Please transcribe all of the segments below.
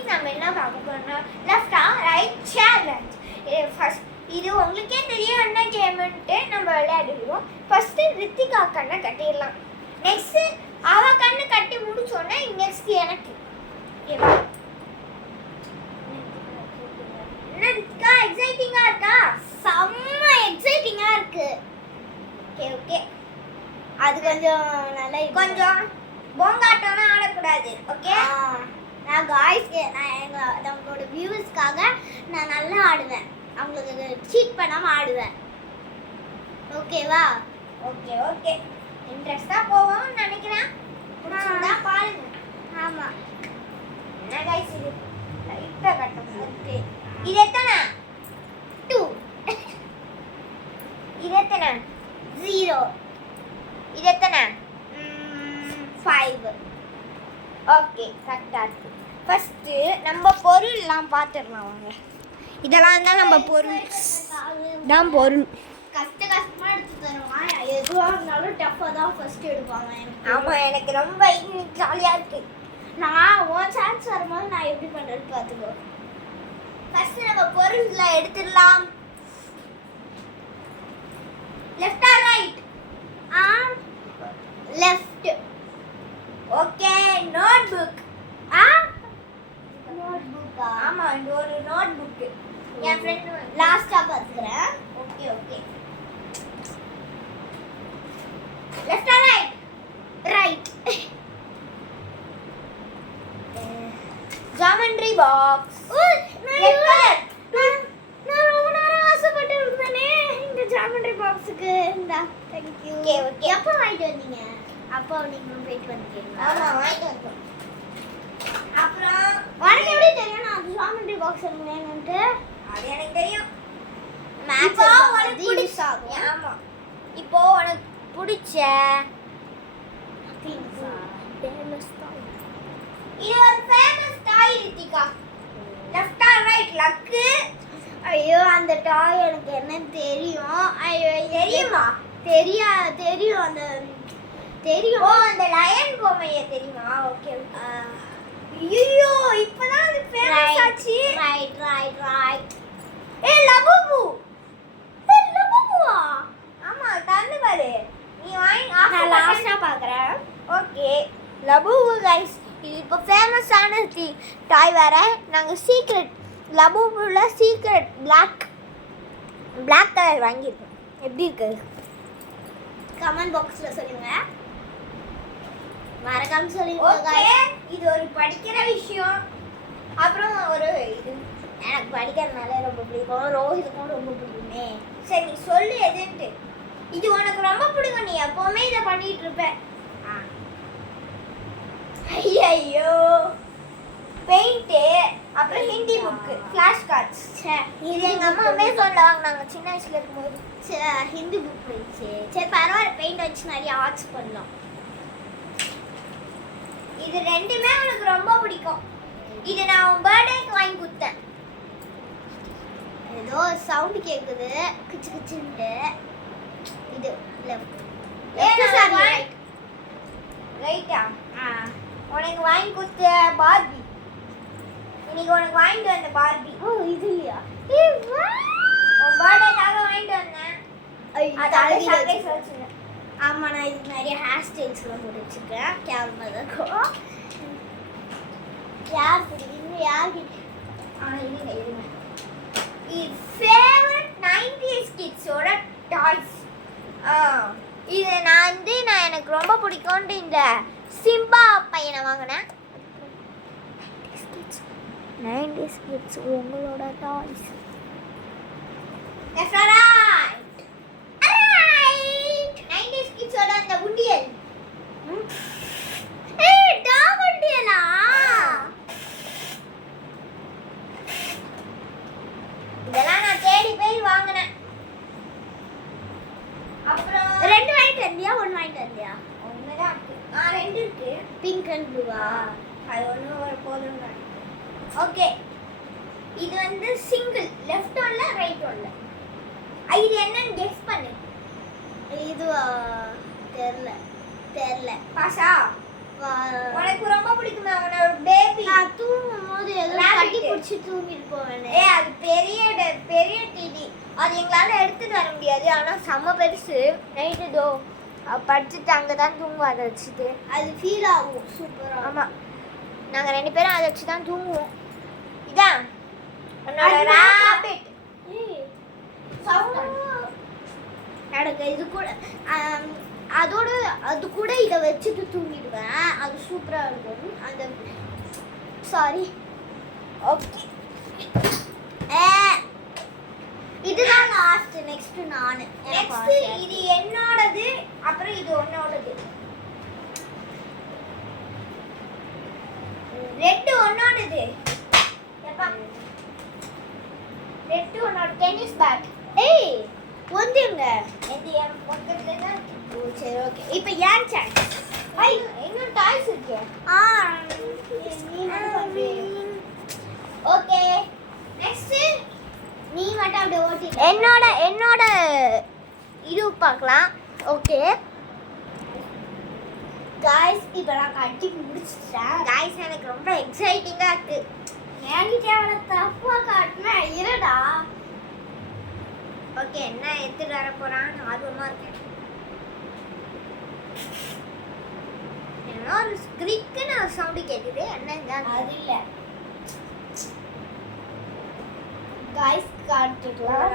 இன்னைக்கு நம்ம என்ன பார்க்க போறோம்னா லெஃப்டா ரைட் சேலஞ்ச். ஃபர்ஸ்ட் இது உங்களுக்கே தெரியும் என்ன கேம்ன்ட்டு நம்ம விளையாடுவோம். ஃபர்ஸ்ட் ரித்திகா கண்ணை கட்டிடலாம். நெக்ஸ்ட் அவ கண்ணை கட்டி முடிச்சோன்னா நெக்ஸ்ட் எனக்கு. ஓகேவா? என்ன ரித்திகா எக்ஸைட்டிங்கா இருக்கா? செம்ம எக்ஸைட்டிங்கா இருக்கு. Okay okay. அது கொஞ்சம் நல்லா கொஞ்சம் போங்காட்டம்லாம் ஆடக்கூடாது. ஓகே நான் நம்மளோட வியூவர்ஸ்க்காக நான் நல்லா ஆடுவேன். அவங்களுக்கு சீட் பண்ணாம ஆடுவேன். ஓகேவா? Okay okay. இன்ட்ரெஸ்டா போவோம்னு நினைக்கிறேன். புடிச்சா பாருங்க. ஆமா. என்ன गाइस இது லைட்டா கட்டணும். ஓகே. இது எத்தனை? 2. இது எத்தனை? 0. இது எத்தனை? 5. ஓகே கரெக்டா இருக்கு. ஃபர்ஸ்ட் நம்ம பொருள்லாம் பார்த்துடலாம் வாங்க. இதெல்லாம் தான் நம்ம பொருள். தான் பொருள். கஷ்டமா எடுத்து தருவான். எதுவா இருந்தாலும் டஃப்பா தான் ஃபர்ஸ்ட் எடுப்பாங்க. ஆமா எனக்கு ரொம்ப ஜாலியா இருக்கு. நான் ஒரு சான்ஸ் வரும்போது நான் எப்படி பண்றது பாத்துக்கோ. ஃபர்ஸ்ட் நம்ம பொருள்ல எடுத்துடலாம். Left or right? Left. Okay notebook. நோட்புக்கா? ஆமா இது ஒரு நோட்புக். என் ஃப்ரெண்ட் லாஸ்டா பாத்துக்கறேன். Okay okay. Left or right? Right. Geometry box. நான் ரொம்ப நேரம் ஆசைப்பட்டு இருந்தேனே இந்த ஜாமெண்ட்ரி பாக்ஸுக்கு. இந்தா தேங்க் யூ. Okay okay. எப்போ வாங்கிட்டு வந்தீங்க? அப்போ நீங்களும் போயிட்டு வந்தீங்களா? ஆமா வாங்கிட்டு வந்தோம். அப்புறம் உனக்கு எப்படி தெரியும் நான் ஜாமெண்ட்ரி பாக்ஸ் வேணும்ட்டு? அது எனக்கு தெரியும். மேக்ஸ் உனக்கு பிடிச்ச ஆமா இப்போ உனக்கு பிடிச்ச ஃபேமஸ் டாய். இது ஒரு famous toy Rithika. Left or right லக்கு? ஐயோ அந்த டாய் எனக்கு என்ன தெரியும். ஐயோ தெரியுமா? தெரியும் அந்த தெரியும். ஓ அந்த லயன் பொம்மையே தெரியுமா? ஓகே ஐயோ இப்பதான் அது ஃபேமஸ் ஆச்சு. Right right right. ஏய் லபுபு. லபுபுவா? ஆமா தந்து பாரு. நீ வாங்கி நான் லாஸ்டா பார்க்கறேன். ஓகே லபுபு गाइस இது இப்போ ஃபேமஸான டாய் வேற. நாங்க சீக்ரெட் லபுபுல சீக்ரெட் Black கலர் வாங்கியிருக்கோம். எப்படி இருக்கு? கமெண்ட் பாக்ஸ்ல சொல்லுங்க. மறக்காம சொல்லுங்க ஓகே guys. இது ஒரு படிக்கிற விஷயம். அப்புறம் ஒரு இது எனக்கு படிக்கிறதுனால ரொம்ப பிடிக்கும். ரோஹித்துக்கும் ரொம்ப பிடிக்குமே. சரி நீ சொல்லு எதுன்ட்டு. இது உனக்கு ரொம்ப பிடிக்கும். நீ எப்பவுமே இதை பண்ணிட்டு இருப்ப. ஐயோ பெயிண்ட். அப்புறம் ஹிந்தி புக் ஃபிளாஷ் கார்ட்ஸ். இது எங்க அம்மா அமேசான்ல வாங்குனாங்க சின்ன வயசுல இருக்கும்போது. ஹிந்தி புக் போயிடுச்சு. சரி பரவாயில்ல பெயிண்ட் வச்சு நிறைய ஆர்ட்ஸ் பண்ணலாம். இது ரெண்டுமே உனக்கு ரொம்ப பிடிக்கும். இது நான் உன் பர்த்டேக்கு வாங்கி கொடுத்தேன். ஏதோ சவுண்ட் கேக்குது கிச்சு கிச்சுன்ட்டு. இது லெஃப்ட். ரைட் ரைட்டா? உனக்கு வாங்கி கொடுத்த பார்பி. இன்னைக்கு உனக்கு வாங்கிட்டு வந்த பார்பி. ஓ இது இல்லையா? உன் பர்த்டேக்காக வாங்கிட்டு வந்தேன். அதாவது சர்ப்ரைஸ் வச்சிருந்தேன். ஆமா நான் இதுக்கு நிறைய ஹேர் ஸ்டைல்ஸ்லாம் போட்டு வச்சிருக்கேன். கேமரா இருக்கும். யார் பிடிக்கும் யார் இருங்க இது ஃபேவரட் 90s கிட்ஸோட டாய்ஸ். இது நான் எனக்கு ரொம்ப பிடிக்கும்னு இந்த சிம்பா பையனை வாங்கினேன். 90s கிட்ஸ் உங்களோட toys. Left or right? Right. 90s கிட்ஸோட அந்த உண்டியல். ஏய் டாக் உண்டியலா? இதெல்லாம் நான் தேடி போய் வாங்கினேன். அப்புறம் ரெண்டு வாங்கிட்டு வந்தியா? ஒன்னு வாங்கிட்டு வந்தியா? ஒண்ணுதான் இருக்கு. ரெண்டு இருக்கு. பிங்க் அண்ட் ப்ளூவா? அது ஒன்று போதும். ஓகே இது வந்து சிங்கிள் லெஃப்ட் ஒன்ல ரைட் ஒன்ல. இது என்னன்னு கெஸ் பண்ணு. இது தெரியல பாஷா உனக்கு ரொம்ப பிடிக்குமே அவனோட பேபி. நான் தூங்கும்போது ஏதோ வச்சு தூங்கிட்டு போவேனே. அது பெரிய டிவி. அது எங்களால எடுத்துட்டு வர முடியாது. ஆனா செம்ம பெருசு. நைட்டு தோ படிச்சுட்டு அங்கே தான் தூங்குவோம் அதை வச்சுட்டு. அது ஃபீல் ஆகும் சூப்பராக. ஆமாம், நாங்கள் 2 பேரும் அதை வச்சு தான் தூங்குவோம். இதான் என்னோட அது ராபிட். எனக்கு இது கூட அது கூட இதை வச்சுட்டு தூங்கிடுவேன். அது சூப்பராக இருக்கும். அந்த சாரி ஓகே, இதுதான் லாஸ்ட். நெக்ஸ்ட் நான் நெக்ஸ்ட் இது என்னோடது, அப்புறம் இது உன்னோடது. ரெட் உன்னோடது. எப்பா ரெட் உன்னோட டென்னிஸ் பேட். ஏய் ஒந்துங்க. இது என் பக்கத்துல தான். ஓ சரி ஓகே. இப்போ ஏன் சான்ஸ். இன்னும் டாய்ஸ் இருக்கு. ஓகே நெக்ஸ்ட் நீ மட்டும் அப்படியே ஓட்டி. என்னோட இது பார்க்கலாம். ஓகே गाइस இப்போ நான் கட்டி முடிச்சிட்டேன். गाइस எனக்கு ரொம்ப எக்ஸைட்டிங்கா இருக்கு. என்கிட்ட அவளை தப்பா காட்டினா இருடா. ஓகே என்ன எடுத்துட்டு வர போறான்னு ஆர்வமா இருக்கேன். என்ன ஒரு ஸ்க்ரீக்னு ஒரு சவுண்ட் கேட்டுது. என்ன அது இல்ல गाइस காட்டிக்கலாம்.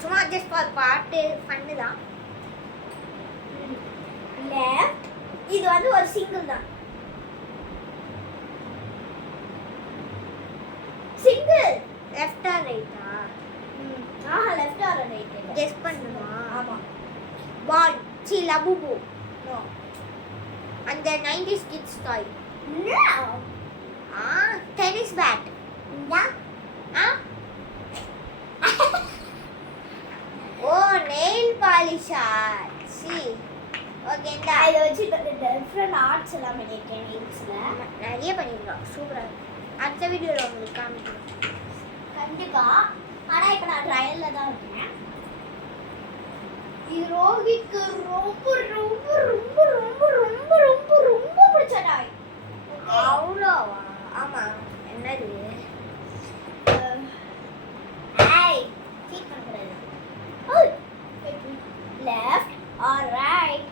சும்மா ஜஸ்ட் ஃபார் பாட்டு பண்ணு தான். லெஃப்ட் இது வந்து ஒரு சிங்கிள் தான். சிங்கிள் லெஃப்டா ரைட்டா? லெஃப்ட் ஆர் ரைட் கெஸ் பண்ணுமா? ஆமா. பால் சி லபுபு. நோ அந்த 90s kids toy. No tennis bat. ஓ நெயில் பாலிஷா. சி ஓகே இந்த இதை வச்சு டிஃப்ரெண்ட் ஆர்ட்ஸ் எல்லாம் பண்ணியிருக்கேன். நெயில்ஸ்ல நிறைய பண்ணிருக்கோம். சூப்பரா இருக்கு. அடுத்த வீடியோல உங்களுக்கு காமிக்கிறேன் கண்டிப்பா. ஆனா இப்போ நான் ட்ரையல்ல தான் இருக்கேன். இது ரோஹித்க்கு ரொம்ப ரொம்ப ரொம்ப ரொம்ப ரொம்ப ரொம்ப ரொம்ப பிடிச்ச டாய். அவ்வளோவா? ஆமா. என்னது? ஏய் சீட் பண்ணக்கூடாது. ஓய் லெஃப்ட் ஆர் ரைட்?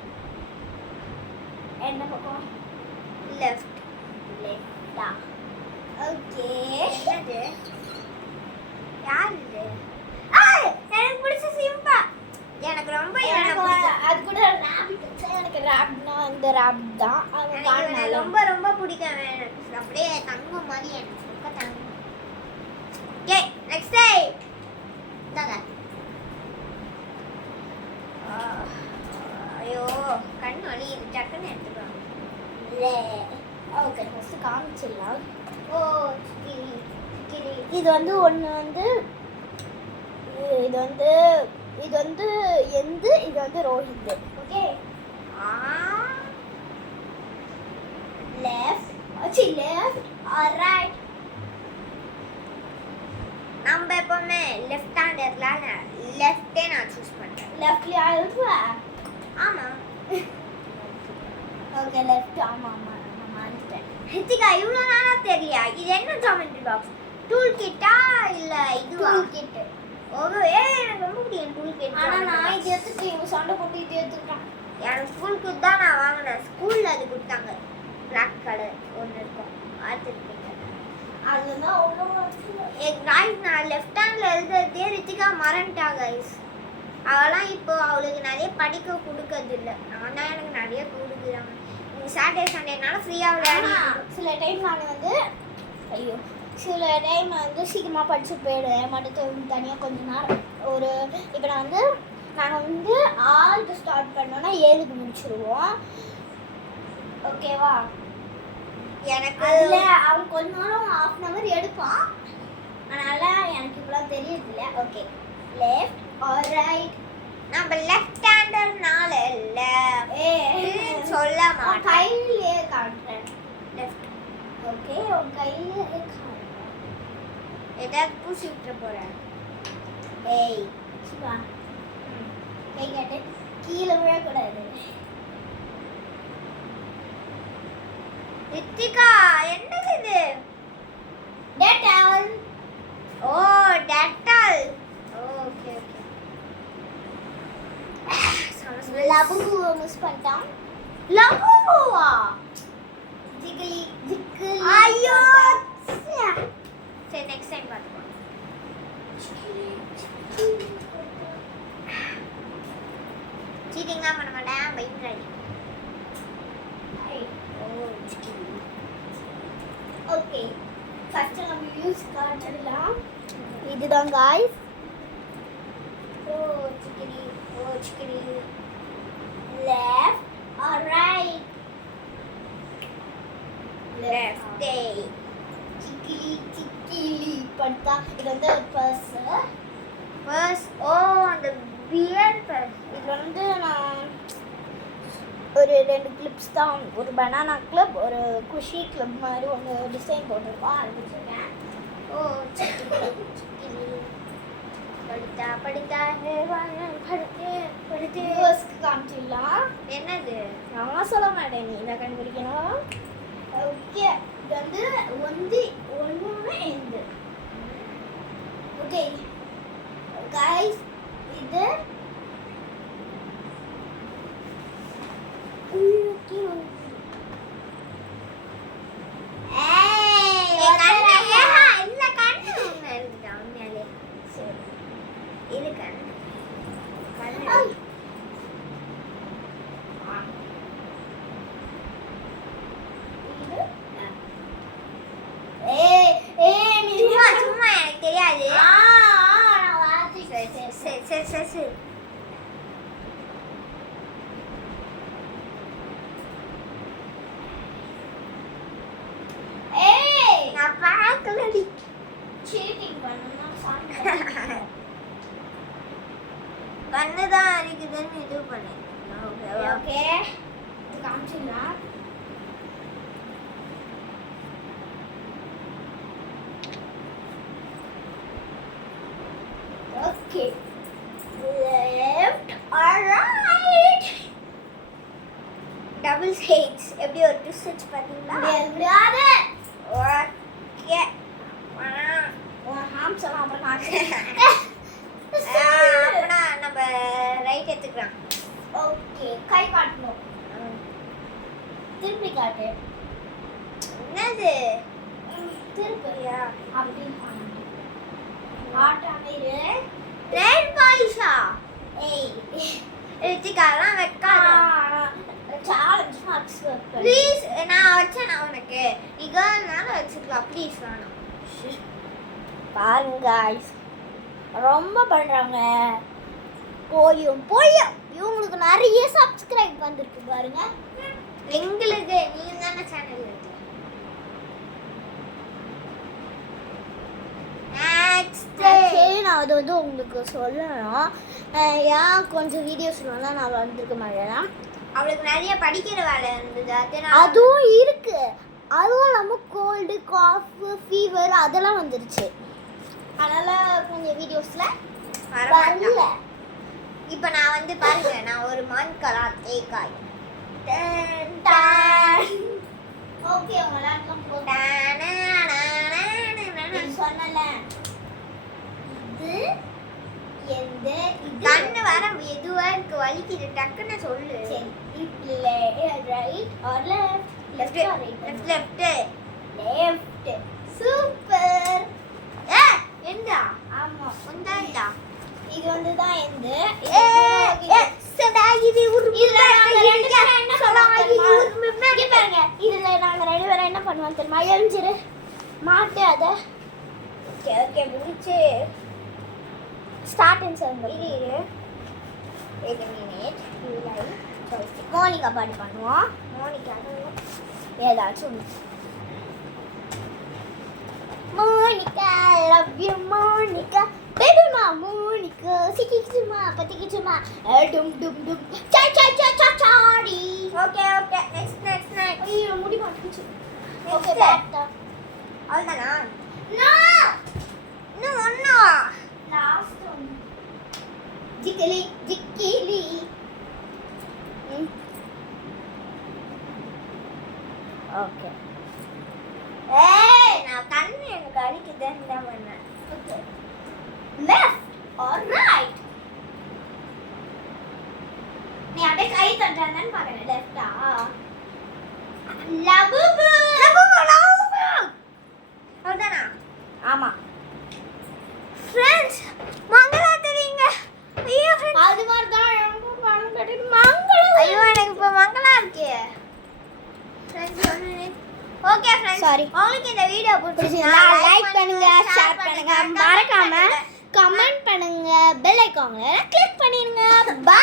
என்ன பக்கம்? லெஃப்ட். லெஃப்டா? ஓகே. என்னது? யார் இது? எனக்கு பிடிச்ச சிம்பா. எனக்கு ரொம்ப அது கூட ராபிட். எனக்கு ராபிட்னா இந்த ராபிட் தான். அவன் தான் ரொம்ப ரொம்ப பிடிக்கும். எனக்கு அப்படியே தங்கம் மாதிரி எனக்கு ரொம்ப தங்கம். ஓகே நெக்ஸ்ட் டே இந்தாங்க. ஐயோ கண் வலி. இது டக்குன்னு எடுத்துக்கலாம். Okay first காமிச்சிடலாம். ஓ கிளி கிளி. இது வந்து ஒன்று வந்து இது வந்து இது வந்து எந்து இது வந்து Rohit. Okay left left or right? நம்ம எப்பவுமே லெஃப்ட் ஹேண்டர்லாம் லெஃப்டே நான் சூஸ் பண்ணுறேன். லெஃப்ட்லி ஆயிடுவா? ஆமா. Okay left. ஆமா ஆமா நான் மாறிட்டேன். ஹித்திகா இவ்வளோ நாளா தெரியலையா? இது என்ன ஜாமெட்ரி பாக்ஸ்? டூல் கிட்டா இல்லை இதுவா? Tool kit. ஓகே எனக்கு ரொம்ப பிடிக்கும் டூல் கிட். ஆனால் நான் இது எடுத்துட்டு இவங்க சண்டை போட்டு இது எடுத்துக்கிட்டேன். எனக்கு ஸ்கூல் கிட் தான் நான் வாங்கினேன். ஸ்கூலில் அது கொடுத்தாங்க. பிளாக் கலர் ஒன்று இருக்கும். பார்த்துருக்கீங்க? அதுதான் அவ்வளோ காய்ஸ் நான் லெஃப்ட் ஹேண்டில் எழுதுறதே ரித்திகா மறந்துட்டா கைஸ். அவெல்லாம் இப்போ அவளுக்கு நிறைய படிக்க கொடுக்கறது இல்லை. நான் தான் எனக்கு நிறைய கொடுக்குறாங்க. சாட்டர்டே சண்டேனால ஃப்ரீயாக விளையாடி. சில டைம் நான் வந்து ஐயோ சில டைம் வந்து சீக்கிரமாக படிச்சு போயிடுவேன். மட்டும் தனியாக கொஞ்ச நேரம் ஒரு இப்போ நாங்கள் வந்து 6க்கு ஸ்டார்ட் பண்ணோன்னா 7க்கு முடிச்சிடுவோம். ஓகேவா? எனக்கு அதில் அவன் கொஞ்ச நேரம் 1/2 எடுப்பான். அதனால் எனக்கு இப்போலாம் தெரியறதில்ல. Okay left or right? நம்ம லெஃப்ட் ஹேண்டர்னால இல்லை சொல்ல மாட்டேன். கையிலே காட்டுறேன். லெஃப்ட். ஓகே உன் கையிலே காட்டுறேன். ஏதாவது பூசி விட்டுற போகிறேன். ஏய் சிவா கை காட்டு. கீழே விழக்கூடாது. ரித்திகா என்னது இது? டேட்டால். ஓ டெட்டால். Okay okay. லபுவை மிஸ் பண்ணிட்டான். லபுவா? ஜிகிலி ஜிகிலி. ஐயோ. சரி நெக்ஸ்ட் டைம் பார்த்துக்கலாம். சீட்டிங்லாம் பண்ண மாட்டேன் பயந்துடாதீங்க. ஓகே ஃபர்ஸ்ட் நம்ம யூஸ் காட்டலாம். இதுதான் guys. O சிக்கடி left or right? Left சிக்கிலி சிக்கிலி பட்டா. இது வந்து பர்ஸ். ஓ அந்த பியர் பர்ஸ். இது வந்து நான் ஒரு 2 கிளிப்ஸ் தான், ஒரு பனானா கிளிப் ஒரு குஷி கிளிப் மாதிரி ஒன்று டிசைன் போட்டிருக்கோம், அது வச்சுருக்கேன். ஓ சிக்கடி படித்தா படித்து யூஎஸ்க்கு காமிச்சிடலாம். என்னது? நான் சொல்ல மாட்டேன், நீ இதை கண்டுபிடிக்கணும். ஓகே இது வந்து ஒன்று எந்து. ஓகே गाइस இது சரி நான் பார்க்கலடி. சீட்டிங் பண்ணனும் சாமி. கண்ணுதான் அரிக்குதுன்னு இது பண்ணேன். ஓகே இது காமிச்சிடலாம். Okay left or right? Double sides எப்படி ஒரு டூ சைட்ஸ் பாத்தீங்களா? முடியாது. ஓகே ஒரு ஹாம்ஸ் எல்லாம் அப்புறம் அப்பனா நம்ம ரைட் எடுத்துக்கலாம். ஓகே கை காட்டணும். திருப்பி காட்டு. என்னது? திருப்பியா அப்படி ஆட்டாமீரு. ரெட் பாய்ஸா? ஏய் ரித்திகாலாம் வைக்காத. சேலஞ்ச் மார்க்ஸ் வைப்பேன். ப்ளீஸ் நான் வச்சேன் உனக்கு. நீ கேர்ள்னால வச்சுக்கலாம் ப்ளீஸ் வேணாம். பாருங்க गाइस ரொம்ப பண்றாங்க. போய் இவங்களுக்கு நிறைய சப்ஸ்கிரைப் வந்திருக்கு பாருங்க. எங்களுக்கு நீ தான சேனல் இருக்கு. நெக்ஸ்ட் சரி நான் அது வந்து உங்களுக்கு சொல்லணும். ஏன் கொஞ்சம் வீடியோஸ்லாம் நான் வந்திருக்க மாட்டேன். அவளுக்கு நிறைய படிக்கிற வேலை இருந்தது அதனால. அதுவும் இருக்கு. அதுவும் இல்லாமல் கோல்டு காஃப் ஃபீவர் அதெல்லாம் வந்துருச்சு. அதனால் கொஞ்சம் வீடியோஸில் வரல. இப்போ நான் வந்து பாருங்க நான் ஒரு மான்கலா தேக்காய். ஓகே விளையாடலாம் சொன்னல. இது எந்த கண்ணு வர எதுவா இருக்கு வலிக்குது டக்குன்னு சொல்லு. சரி இதுல right or left? Left left left left. Super. எந்தா? ஆமா உண்டாடா. இது வந்து தான் எந்த சடா இது ஒரு இதுல நாங்க ரெண்டு பேரும் என்ன பண்ணுவோம் இங்க பாருங்க. இதுல நாங்க ரெண்டு பேரும் என்ன பண்ணுவோம் தெரியுமா? எழுஞ்சிரு மாட்டு அத. ஓகே ஓகே முடிச்சு ஸ்டார்ட் அண்ட் சவுண்ட். இரு 8 மினிட் மோனிகா பாட்டு பண்ணுவோம். மோனிகா ஏதாச்சும் மோனிகா லவ் யூ மோனிகா பேபிமா மோனிகா சிக்கிச்சுமா பத்திக்கிச்சுமா டும் டும் டும் சா சா சா சா சாடி. ஓகே ஓகே நெக்ஸ்ட் ஐயோ முடி மாட்டிச்சு. Okay Next. பேட்டா அவ்வளோதானா? நோ இன்னும் ஒன்றா? Last one. ஜிக்கிலி ஜிக்கிலி. ஓகே ஏய் நான் கண்ணு எனக்கு அடிக்குதுன்னு தான் பண்ணேன். ஓகே லெஃப்ட் ஆர் ரைட் நீ அப்படியே கை தட்டானன்னு பாக்கறேன் லெஃப்ட்டா லபுபு அவ்வளோதானா? ஆமா ஃப்ரெண்ட்ஸ் மங்களம் தெரியுங்க. ஐயோ friends. அது மாதிரி தான் எனக்கு கண்ணு கட்டிட்டு மங்களம் ஐயோ எனக்கு இப்போ மங்களம் இருக்கு. Friends okay friends Sorry. உங்களுக்கு இந்த வீடியோ பிடிச்சிருந்தா லைக் பண்ணுங்க ஷேர் பண்ணுங்க மறக்காம கமெண்ட் பண்ணுங்க பெல் ஐகானை கிளிக் பண்ணிருங்க பை